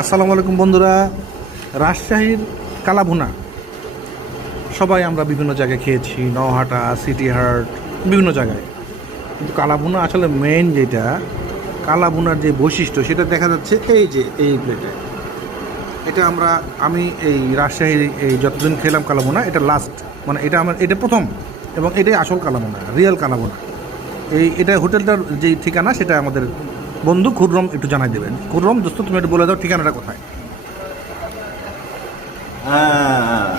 আসসালামু আলাইকুম বন্ধুরা। রাজশাহীর কালাভুনা সবাই আমরা বিভিন্ন জায়গায় খেয়েছি, নওহাটা, সিটি হার্ট, বিভিন্ন জায়গায়। কিন্তু কালাভুনা আসলে মেইন যেটা, কালাভুনার যে বৈশিষ্ট্য সেটা দেখা যাচ্ছে এই যে এই প্লেটে। এটা আমি এই রাজশাহীর এই যতদিন খেলাম কালাভুনা, এটা লাস্ট, মানে এটা প্রথম, এবং এটাই আসল কালাভুনা, রিয়েল কালাভুনা। এটা হোটেলটার যে ঠিকানা সেটা আমাদের বন্ধু খুররম একটু জানাই দেবেন। খুররম দোস্ত, তুমি একটু বলে দাও ঠিকানাটা কোথায়। হ্যাঁ,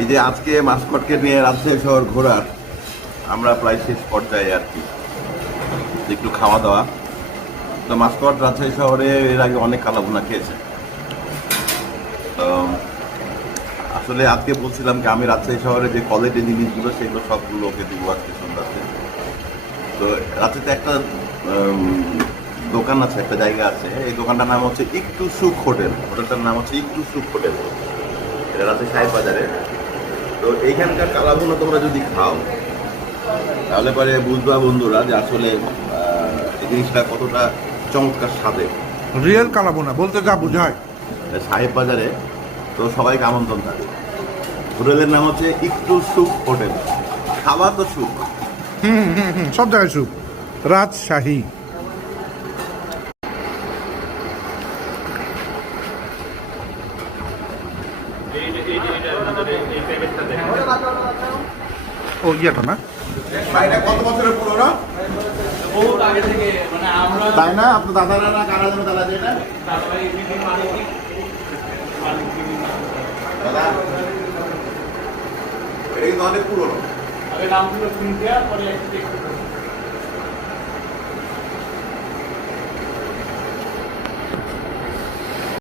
এই যে আজকে মাস্কটকে নিয়ে রাজশাহী শহর ঘোরার আমরা প্রায় শেষ পর্যায়ে আর কি, একটু খাওয়া দাওয়া। তো মাস্কট রাজশাহী শহরে এর আগে অনেক কালাভুনা খেয়েছে। তো আসলে আজকে বলছিলাম কি, আমি রাজশাহী শহরে যে কোয়ালিটি জিনিসগুলো সেগুলো সবগুলো ওকে দিব আজকে সন্ধ্যাতে। তো রাজশাহীতে একটা দোকান আছে, একটা জায়গা আছে, এই দোকানটার নাম হচ্ছে একটু সুখ হোটেল। হোটেলটার নাম হচ্ছে একটু সুখ হোটেল, এটা রাজশাহী সাহেব বাজারে। তো এইখানকার কালাভুনা তোমরা যদি খাও তাহলে পরে বুঝবা বন্ধুরা যে আসলে এই জিনিসটা কতটা চমৎকার স্বাদের। রিয়েল কালাভুনা বলতে যা বোঝায়। সাহেব বাজারে তো সবাইকে আমন্ত্রণ থাকে। হোটেলের নাম হচ্ছে একটু সুখ হোটেল। খাবার তো সুখ। সব জায়গায় সুপ। রাজশাহী। ও ইয়েটা না, এটা কত বছরের পুরোনো? বহুত আগে থেকে মানে আমরা তাই না? আপনার দাদারা না কারা যেন দাদা যেটা দাদাভাই বিভিন্ন মালিক দাদা, এটা কিন্তু অনেক পুরোনো। আগে নাম ছিল ফিনকেয়ার, পরে একটু